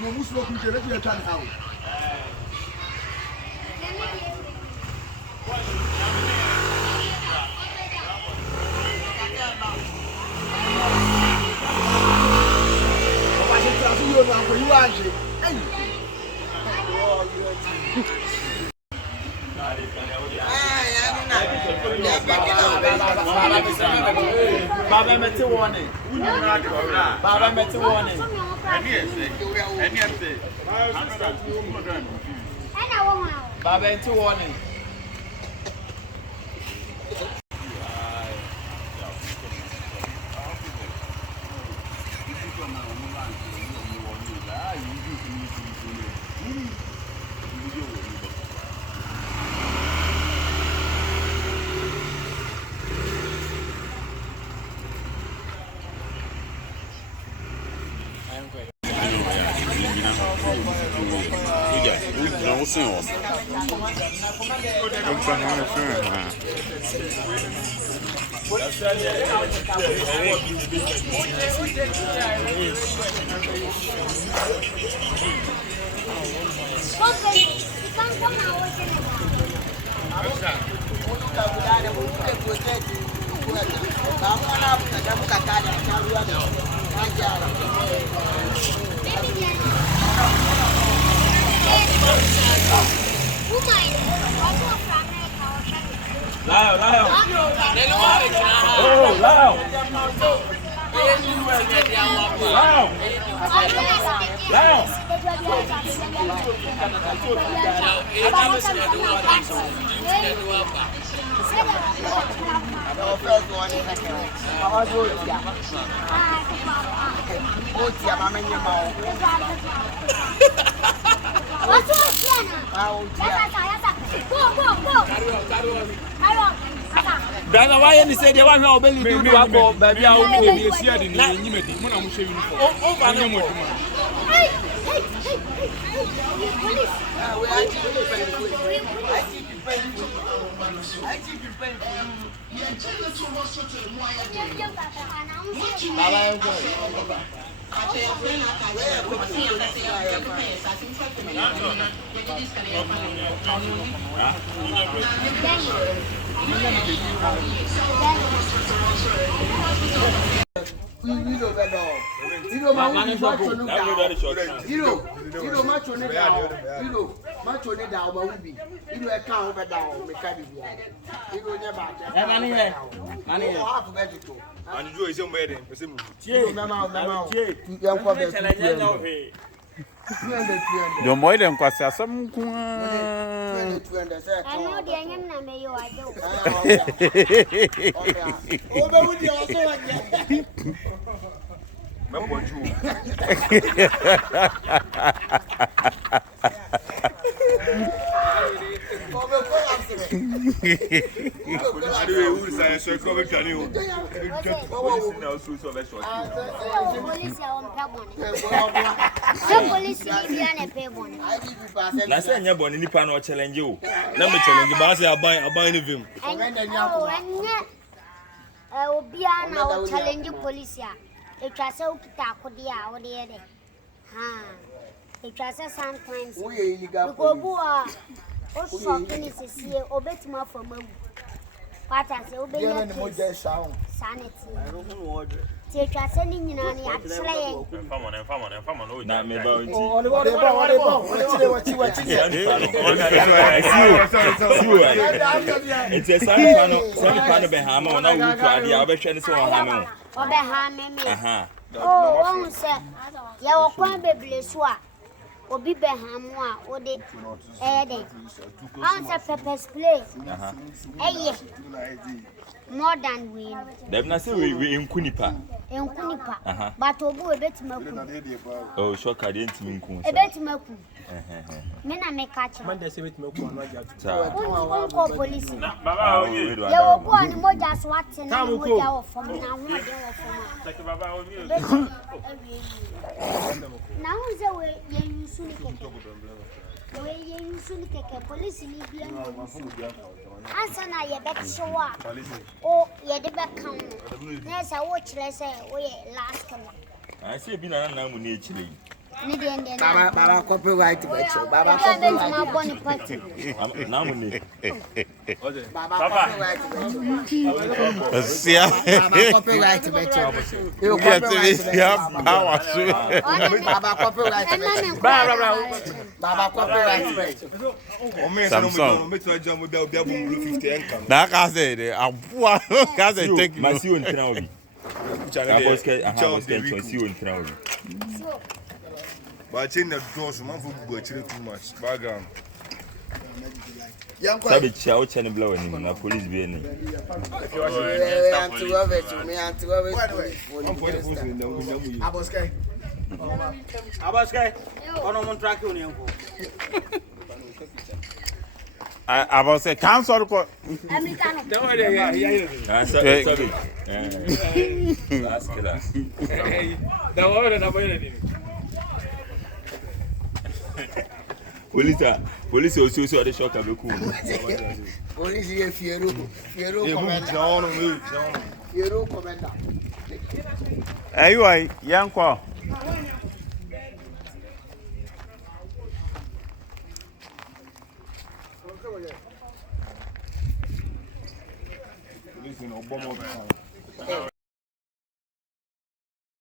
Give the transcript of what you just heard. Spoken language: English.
No Muslim country, let me try how. Baba met the warning. Baba met the warning. Baba met the warning. Não, senhor. Brother, why you say they want to obey you? Do go, baby. I will be a share in the unity. The more than quite some. I say you're born in the panel challenge you. Let me challenge you, but I buy him. I will be an challenge police. It was so tacodia or the other. It was sometimes we go. Also, finish is here, obey more for me. What I say, obey sanity. Take us sending in any slaying. Not me about it's a son behind me. Now we try the other chance on Hammer. Oh, one said, you are quite baby, obi behamwa ode ede answer pepper spray more than we dem na say we nkunipa but obu ebetimaku oh shocker dey ntimi nkun ebetimaku me na me catch man dey say ebetimaku ono aja unko police baba onye ye obu ani moja so ate na moja wo fom na ho de wo fom baba onye na ho ze we ye yusu ni keke we ye yusu ni keke police ni bia ansa na ye betwa o ye de be kan na sa wo kire se wo ye last one I say bi na mu na echire ni de ende na baba copyright betcho baba copyright ma boni party na mu ne baba copyright betcho sia baba copyright betcho you get it ya power so baba copyright betcho baba copyright betcho Samsung na ka say de abua ka say take you masi on tran obi Aboske si on tran obi But in the doors, man, for too much. Bagan. sabe chia o chane blow ni na police be ni Aboske ono mon track oni enko Aboske cancel ko americano don't worry yeah sabe last class don't worry na boy ni police also the shock abeku police ye fiero commander ayi yanko Listen, Obama.